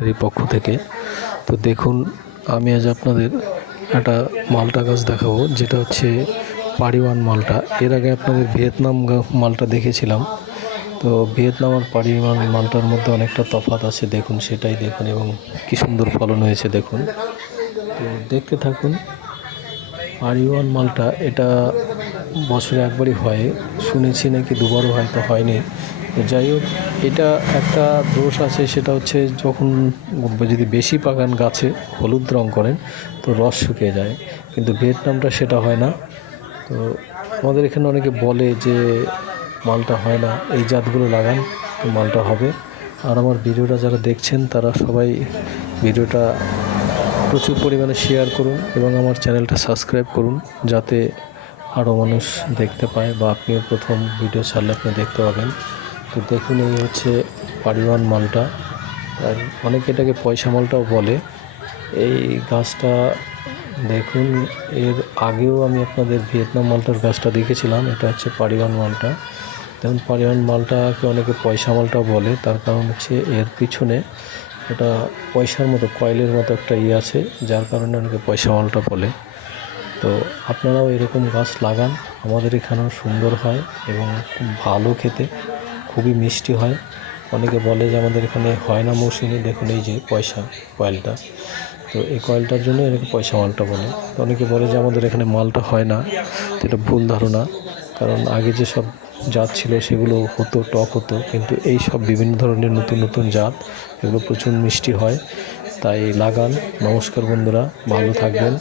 নার্সারির পক্ষ থেকে। তো দেখুন, আমি আজ আপনাদের একটা মালটা গাছ দেখাবো, যেটা হচ্ছে পাড়িওয়ান মালটা। এর আগে আপনাদের ভিয়েতনাম মালটা দেখেছিলাম। তো ভিয়েতনাম আর পাড়িওয়ান মালটার মধ্যে অনেকটা তফাৎ আছে, দেখুন সেটাই দেখুন, এবং কি সুন্দর ফলন হয়েছে দেখুন। তো দেখতে থাকুন। পাড়িওয়ান মালটা এটা বছরে একবারই হয়, শুনেছি নাকি দুবারও হয়তো হয়নি। তো যাই হোক, এটা একটা দোষ আছে, সেটা হচ্ছে যখন যদি বেশি পাকান গাছে হলুদ রং করেন তো রস শুকিয়ে যায়, কিন্তু ভিয়েতনামটা সেটা হয় না। তো আমাদের এখানে অনেকে বলে যে মালটা হয় না, এই জাতগুলো লাগান তো মালটা হবে। আর আমার ভিডিওটা যারা দেখছেন তারা সবাই ভিডিওটা প্রচুর পরিমাণে শেয়ার করুন এবং আমার চ্যানেলটা সাবস্ক্রাইব করুন, যাতে আরও মানুষ দেখতে পায়, বা আপনিও প্রথম ভিডিও ছাড়লে আপনি দেখতে পাবেন। তো দেখুন, এই হচ্ছে পাড়িওয়ান মালটা, আর অনেকে এটাকে পয়সা মালটাও বলে। এই গাছটা দেখুন, এর আগেও আমি আপনাদের ভিয়েতনাম মালটার গাছটা দেখেছিলাম। এটা হচ্ছে পাড়িওয়ান মালটা। দেখুন, পাড়িওয়ান মালটাকে অনেকে পয়সা মালটাও বলে, তার কারণ হচ্ছে এর পিছনে এটা পয়সার মতো, কয়েলের মতো একটা আছে, যার কারণে অনেকে পয়সা মালটা বলে। তো আপনারাও এরকম গাছ লাগান, আমাদের এখানেও সুন্দর হয় এবং খুব ভালো খেতে, খুবই মিষ্টি হয়। অনেকে বলে যে আমাদের এখানে হয় না মৌসুমি, দেখুন এই যে পয়সা কয়েলটা, তো এই কয়েলটার জন্য এটাকে পয়সা মালটা বলে। তো অনেকে বলে যে আমাদের এখানে মালটা হয় না, তো এটা ভুল ধারণা। কারণ আগে যেসব জাত ছিল সেগুলো হতো, টক হতো, কিন্তু এই সব বিভিন্ন ধরনের নতুন নতুন জাত, এগুলো প্রচুর মিষ্টি হয়। তাই লাগান। নমস্কার বন্ধুরা, ভালো থাকবেন।